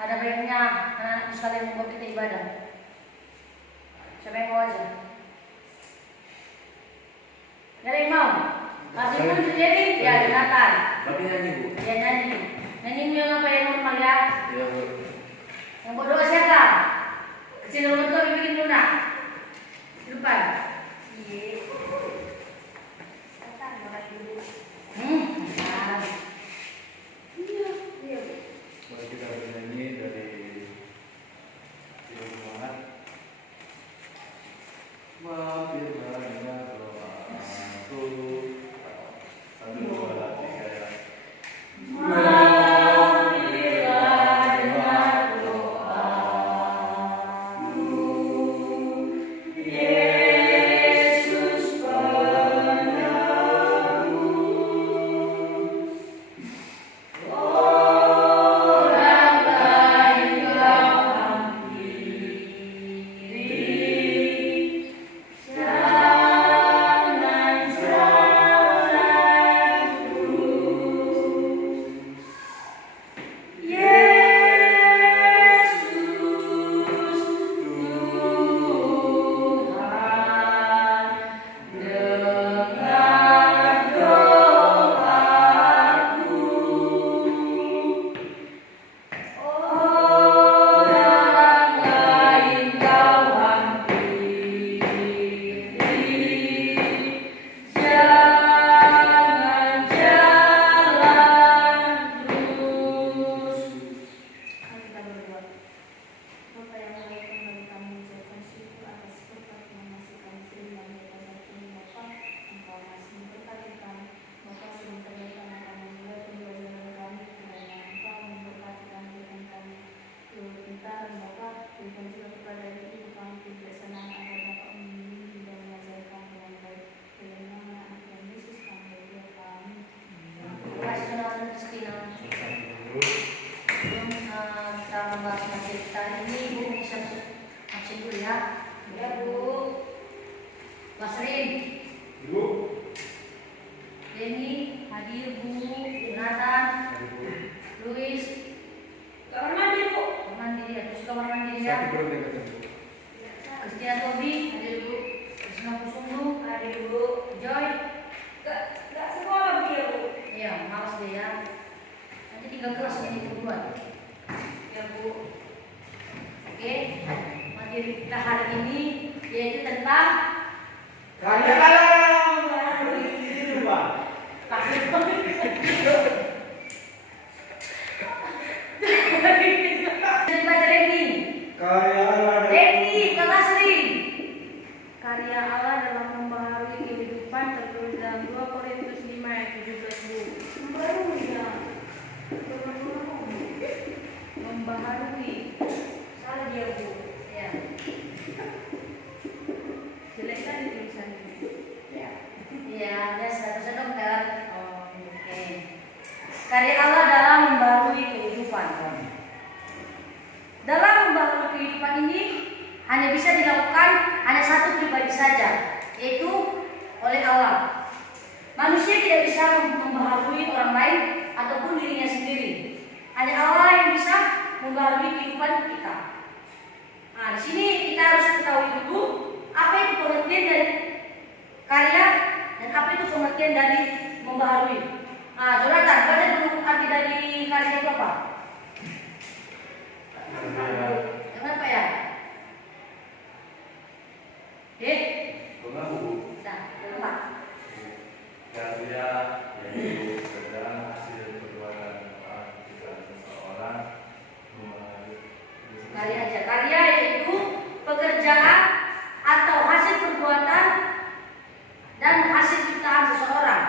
ada baiknya anak sekalian membuat kita ibadah. Siapa yang mau aja? Gak ada yang mau? Masih pun jadi? Ya, Jonathan. Tapi nyanyi Bu. Ya nyanyi. Nyanyi yang apa yang normal ya? Iya Bu. Yang berdoa siapa? Kecil nomor tuh bikin dulu nak. Di depan. Iya. Nah. Iya. Mari kita bernyanyi dari Hidup Semangat. Maafkanlah doaku. 1, 2, 3 ya. Karya Allah dalam membaharui kehidupan. Dalam membaharui kehidupan ini hanya bisa dilakukan hanya satu pribadi saja, yaitu oleh Allah. Manusia tidak bisa membaharui orang lain ataupun dirinya sendiri. Hanya Allah yang bisa membaharui kehidupan kita. Nah, di sini kita harus ketahui dulu apa itu pengertian dari karya dan apa itu pengertian dari membaharui. Nah, Jonathan, baca dulu arti dari karya itu apa? Jangan apa ya? Nah, karya yaitu pekerjaan hasil perbuatan kita seseorang. Karya aja. Karya yaitu pekerjaan atau hasil perbuatan dan hasil ciptaan seseorang.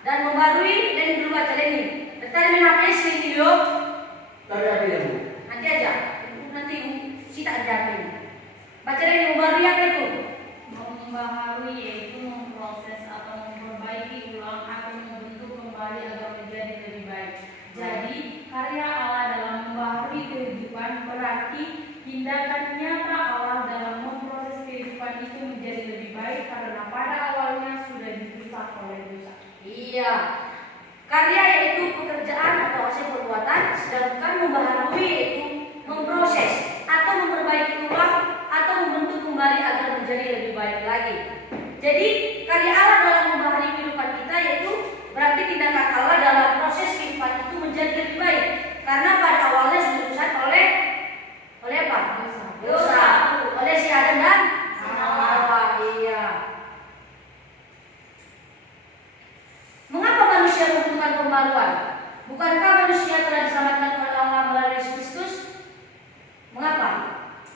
Dan membarui dan berubah ini. Determin apa sih video? Karya dia Bu. Nanti aja. Nanti kita ajarin. Baca ini membarui apa itu? Membaharui yaitu memproses atau memperbaiki ulang atau membentuk kembali agar menjadi lebih baik. Jadi karya Allah dalam membaharui kehidupan berarti tindakan nyata Allah dalam memproses kehidupan itu menjadi lebih baik karena pada awalnya sudah dirusak oleh dosa. Iya. Karya yaitu pekerjaan atau hasil perbuatan, sedangkan membaharui yaitu memproses atau memperbaiki ulang atau membentuk kembali agar menjadi lebih baik lagi. Jadi karya Allah dalam membaharui kehidupan kita yaitu berarti tindakan Allah dalam proses kehidupan itu menjadi lebih baik. Karena pada awalnya sudah dirusak oleh apa? Dosa. Oleh si Adam dan Hawa. Iya. Mengapa manusia membutuhkan pembaruan? Bukankah manusia telah diselamatkan oleh Allah melalui Yesus Kristus? Mengapa?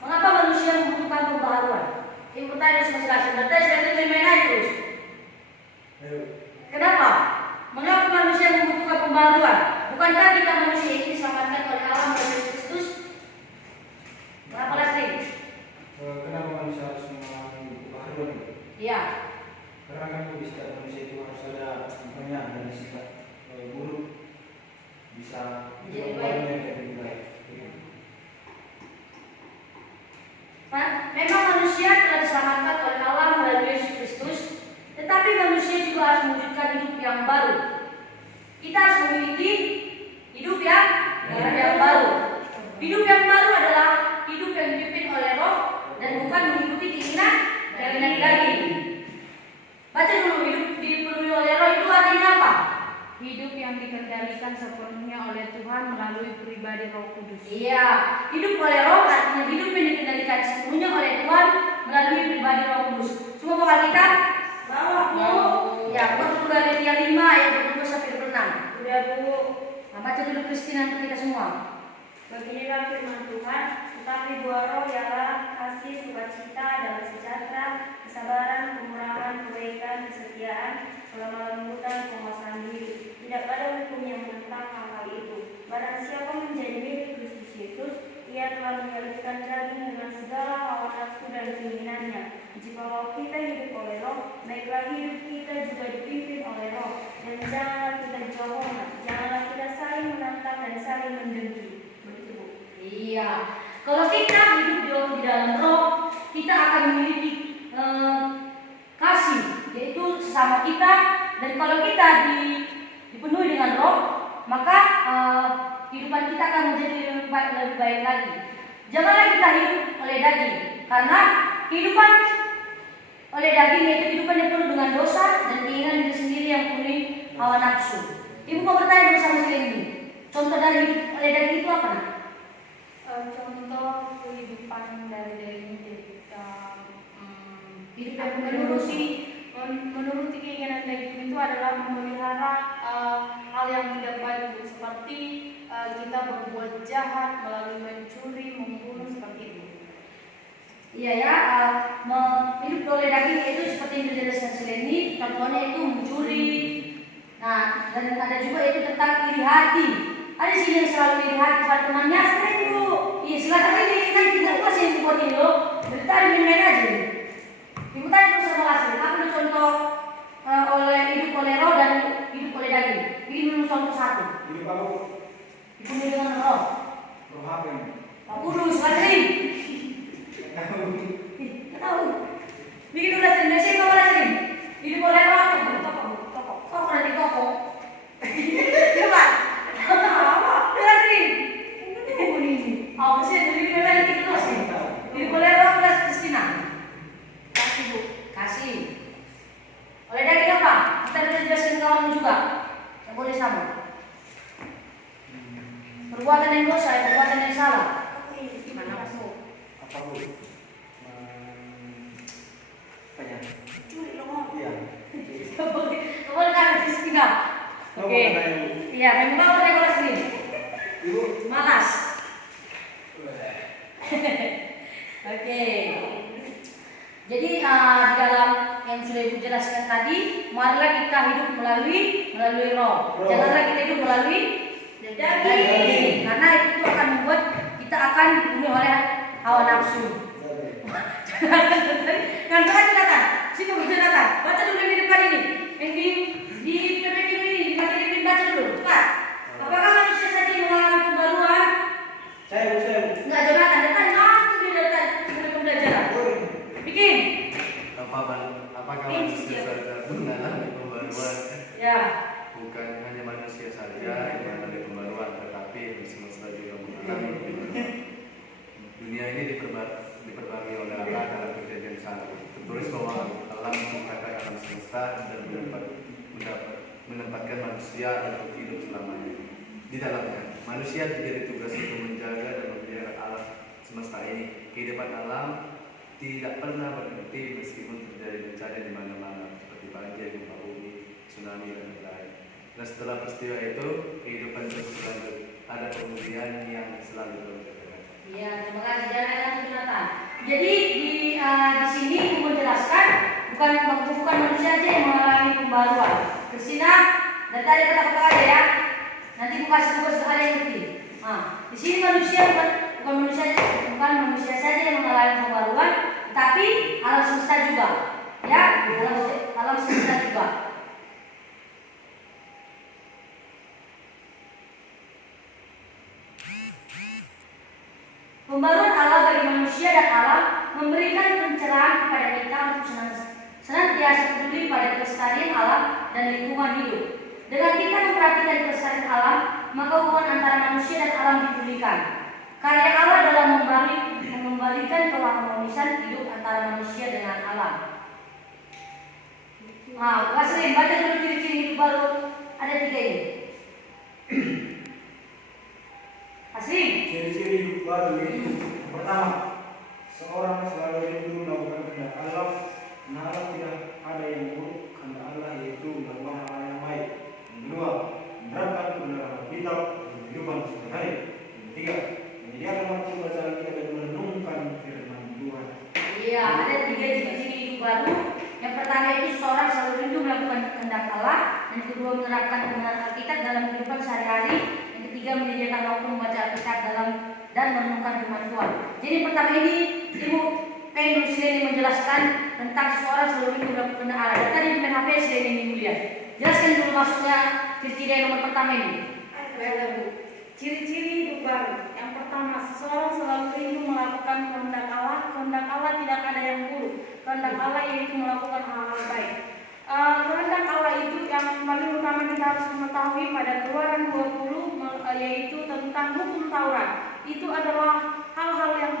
Mengapa manusia membutuhkan pembaruan? Ibu tanya masing-masing. Berarti saya main-main terus. Kenapa? Mengapa manusia membutuhkan pembaruan? Bukankah kita manusia ini diselamatkan oleh Allah melalui Yesus Kristus? Mengapa lagi? Kenapa manusia harus mengalami pembaharuan? Iya. Karena kan di setiap manusia itu harus ada banyak dari sifat buruk bisa Menjadi baik. lebih baik. Memang manusia telah diselamatkan oleh Allah melalui Yesus Kristus, tetapi manusia juga harus mewujudkan hidup yang baru. Kita harus memiliki hidup yang baru. Hidup yang baru adalah hidup yang dipimpin oleh Roh dan bukan mengikuti keinginan daging. Baca dulu, hidup dipenuhi oleh Roh itu artinya apa? Hidup yang dikendalikan sepenuhnya oleh Tuhan melalui pribadi Roh Kudus. Iya, hidup oleh Roh artinya hidup yang dikendalikan sepenuhnya oleh Tuhan melalui pribadi Roh Kudus. Semua bukan kita? Mau? Ya, buat dulu Galatia 5 ayat 22 sampai 26. Udah Bu. Nah, baca dulu Kristina untuk kita semua. Beginilah firman Tuhan, tetapi buah roh ialah kasih, sukacita, damai sejahtera, kesabaran, kemurahan, kebaikan, kesetiaan, kelemah lembutan, penguasaan diri. Tidak ada hukum yang menentang hal-hal itu. Barang siapa menjadi milik Kristus Yesus, ia telah menyalibkan daging dengan segala hawa nafsu dan keinginannya. Jikalau kita hidup oleh roh, baiklah hidup kita juga dipimpin oleh roh. Dan janganlah kita juga hormat, janganlah kita saling menantang dan saling mendengki. Iya, kalau kita hidup di dalam Roh, kita akan memiliki kasih, yaitu sesama kita. Dan kalau kita dipenuhi dengan Roh, maka kehidupan kita akan menjadi lebih baik lagi. Janganlah kita hidup oleh daging, karena kehidupan oleh daging yaitu kehidupan yang penuh dengan dosa dan keinginan diri sendiri yang penuh hawa nafsu. Ibu mau bertanya bersama saya ini, contoh dari hidup oleh daging itu apa? Contoh kehidupan dari Hidup yang menuruti keinginan daging itu adalah memelihara hal yang tidak baik, seperti kita berbuat jahat melalui mencuri, membunuh, seperti itu. Iya ya, hidup oleh daging itu seperti yang dijelaskan Seleni, contohnya itu mencuri. Nah, dan ada juga itu tentang iri hati. Ada sih yang selalu iri hati pada temannya, sering bu. Iya, silakan ini kan kita kasih yang buat ini loh. Berita main aja. Ibu tanya terus sama Lasri, apa contoh hidup oleh roh dan hidup oleh daging? Ini dulu contoh satu. Hidup apa? Dipenuhi dengan roh. Roh apa ini? Pak Kudus, Lasri. Nggak tahu. Bikin dulu Lasri, Indonesia apa Lasri? Hidup oleh roh apa? Toko nanti toko. Coba. Apa? Lasri. Apa sih? Jadi memang itu Lasri. Hidup oleh roh plus Kristina. Kasih bu, kasih. Oleh daging apa? Kita bisa jelasin kawan juga. Yang boleh sama. Perbuatan yang dosa, perbuatan yang salah. Mana bu? Apa bu? Apa ya? Curi loh. Iya. Boleh kan Kristina? Oke. Iya, memang boleh kelas ini. Ibu. Malas. Oke. Jadi di dalam yang sudah Ibu jelaskan tadi, marilah kita hidup melalui roh. Janganlah kita hidup melalui daging. Karena itu akan membuat kita akan dipenuhi oleh hawa nafsu. Silakan. Sini silakan. Baca dulu yang di depan ini. Yang di PPT ini, di baca dulu. Cepat. Apakah manusia saja yang mengalami pembaruan? Saya. Enggak, Jonathan, depan waktu di depan pembelajaran. Bikin. Apakah manusia saja mengalami pembaruan? Ya. Bukan hanya manusia saja yang mengalami pembaruan, tetapi semesta juga mengalami pembaruan. Dunia ini diperbarui oleh Allah dalam Kejadian 1. Tertulis bahwa Allah menciptakan alam semesta dan menempatkan manusia untuk hidup selamanya di dalamnya. Manusia diberi tugas untuk menjaga dan memelihara alam semesta ini. Kehidupan alam tidak pernah berhenti meskipun terjadi bencana di mana-mana seperti banjir, gempa bumi, tsunami dan lain-lain. Dan setelah peristiwa itu, kehidupan terus berlanjut. Ada kemudian yang selalu terjadi. Iya, terima kasih Jonathan. Jadi di sini ibu menjelaskan bukan manusia aja yang mengalami pembaruan. Kristina, dan tadi kata-kata aja ya. Nanti ibu kasih tugas ada yang ngerti. Nah, di sini manusia bukan manusia saja yang mengalami pembaruan, tapi alam semesta juga. Ya, alam semesta juga. Pembaruan Allah bagi manusia dan alam memberikan pencerahan kepada kita untuk senantiasa peduli pada kelestarian alam dan lingkungan hidup. Dengan kita memperhatikan kelestarian alam, maka hubungan antara manusia dan alam dipulihkan. Karya Allah dalam mengembalikan keharmonisan hidup antara manusia dengan alam. Nah, Wasrin, baca dulu ciri-ciri hidup baru. Ada 3 ini. Aslim. Ciri-ciri hidup baru itu pertama, seorang selalu rindu melakukan kehendak Allah. Allah tidak ada yang buruk, kehendak Allah yaitu melakukan hal yang baik. Yang kedua, menerapkan kebenaran Alkitab dalam kehidupan sehari-hari. Yang ketiga, menyediakan waktu baca Alkitab dan merenungkan firman Tuhan. Iya, ada 3 ciri-ciri hidup baru. Yang pertama itu seorang selalu rindu melakukan kehendak Allah. Yang kedua, menerapkan kebenaran Alkitab dalam kehidupan sehari-hari. Yang ketiga, menyediakan waktu membaca Alkitab dan merenungkan firman Tuhan. Jadi pertama ini Ibu pengen dulu Sileni menjelaskan tentang seorang selalu rindu melakukan kehendak Allah. Dan tadi di main HP Sileni ini mulia. Jelaskan dulu maksudnya ciri-ciri yang nomor pertama ini. Ciri-ciri hidup baru. Yang pertama, seseorang selalu rindu melakukan kehendak Allah. Kehendak Allah tidak ada yang buruk. Kehendak Allah yaitu melakukan hal-hal baik. Kehendak Allah itu yang paling utama kita harus mengetahui pada Keluaran 20 yaitu tentang hukum Taurat. Itu adalah hal-hal yang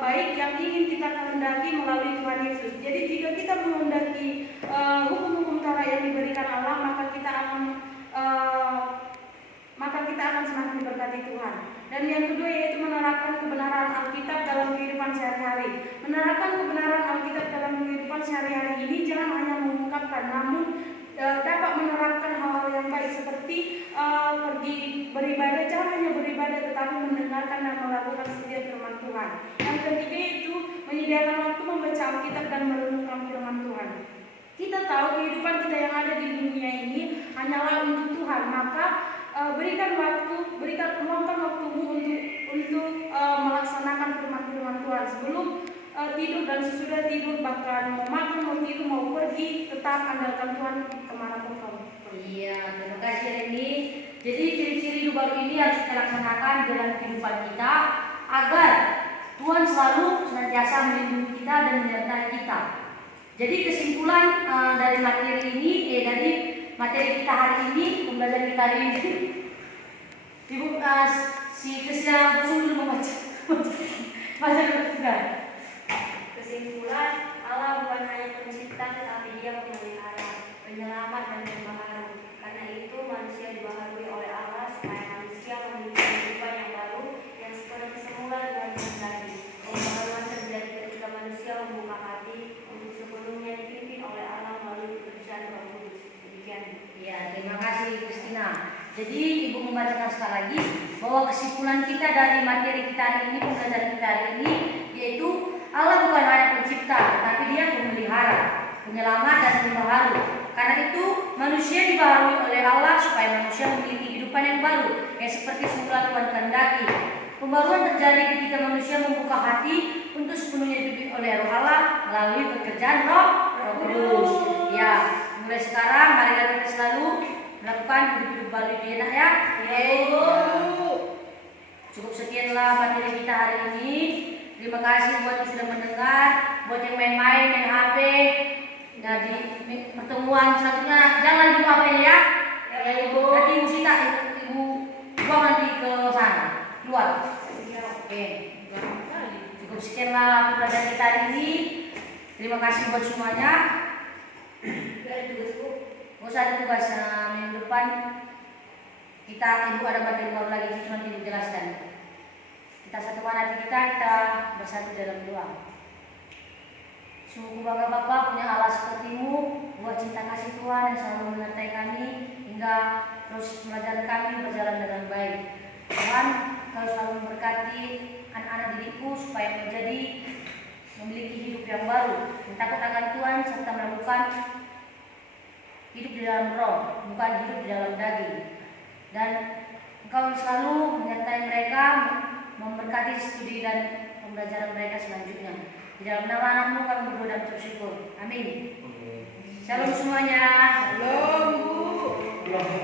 baik yang ingin kita kehendaki melalui Tuhan Yesus. Jadi jika kita menghendaki hukum-hukum Taurat yang diberikan Allah, maka kita akan semakin diberkati Tuhan. Dan yang kedua yaitu menerapkan kebenaran Alkitab dalam kehidupan sehari-hari. Menerapkan kebenaran Alkitab dalam kehidupan sehari-hari ini jangan hanya mengungkapkan, namun dapat menerapkan hal-hal yang baik seperti pergi beribadah, jangan hanya beribadah tetapi mendengarkan dan melakukan setiap firman Tuhan. Yang ketiga itu menyediakan waktu membaca Alkitab dan merenungkan firman Tuhan. Kita tahu kehidupan kita yang ada di dunia ini hanyalah untuk Tuhan, maka luangkan waktumu untuk melaksanakan firman-firman Tuhan sebelum tidur dan sesudah tidur, bahkan mau makan, mau tidur, mau pergi, tetap andalkan Tuhan kemanapun kamu. Iya, terima kasih Reni. Jadi ciri-ciri hidup baru ini harus kita laksanakan dalam kehidupan kita agar Tuhan selalu senantiasa melindungi kita dan menyertai kita. Jadi kesimpulan dari materi ini, dari materi kita hari ini, pembelajaran kita hari ini, Ibu si Kristina Busung dulu membaca dulu juga. Kesimpulan, Allah bukan hanya pencipta tetapi Dia pemelihara, penyelamat dan pembaharu. Karena itu manusia dibaharui oleh Allah supaya manusia memiliki kehidupan yang baru yang seperti semula Tuhan kehendaki. Pembaharuan terjadi ketika manusia membuka hati untuk sepenuhnya dipimpin oleh Allah melalui pekerjaan Roh Kudus. Demikian. Ya, terima kasih Kristina. Jadi Ibu membacakan sekali lagi bahwa kesimpulan kita dari materi kita hari ini, pembelajaran kita hari ini, yaitu Allah bukan hanya pencipta, tapi Dia pemelihara, penyelamat dan pembaharu. Karena itu manusia dibaharui oleh Allah supaya manusia memiliki kehidupan yang baru, yang seperti semula Tuhan kehendaki. Pembaruan terjadi ketika manusia membuka hati untuk sepenuhnya dipimpin oleh Roh Allah melalui pekerjaan Roh Kudus. Ya, mulai sekarang marilah kita selalu melakukan hidup baru di enak ya. Cukup sekianlah materi kita hari ini. Terima kasih buat yang sudah mendengar, buat yang main-main, main HP. Nah, di pertemuan selanjutnya jangan lupa HP-nya ya. Ya Ibu. Nanti Ibu Sita, Ibu buang nanti ke sana, keluar. Oke. Cukup sekianlah pelajaran kita hari ini. Terima kasih buat semuanya. Oh, satu tugas minggu depan kita ibu ada materi baru lagi, cuma ibu jelaskan. Kita satukan hati kita bersatu dalam doa. Sungguh bangga Bapak punya Allah sepertimu, buat cinta kasih Tuhan yang selalu menyertai kami hingga terus mengajar kami berjalan dengan baik. Tuhan, Kau selalu memberkati anak-anak didikku supaya memiliki hidup yang baru, yang takut akan Tuhan serta melakukan hidup di dalam roh, bukan hidup di dalam daging. Dan Engkau selalu menyertai mereka, memberkati studi dan pembelajaran mereka selanjutnya. Di dalam nama anakmu kami berdoa dan bersyukur. Amin. Shalom semuanya. Shalom, Bu.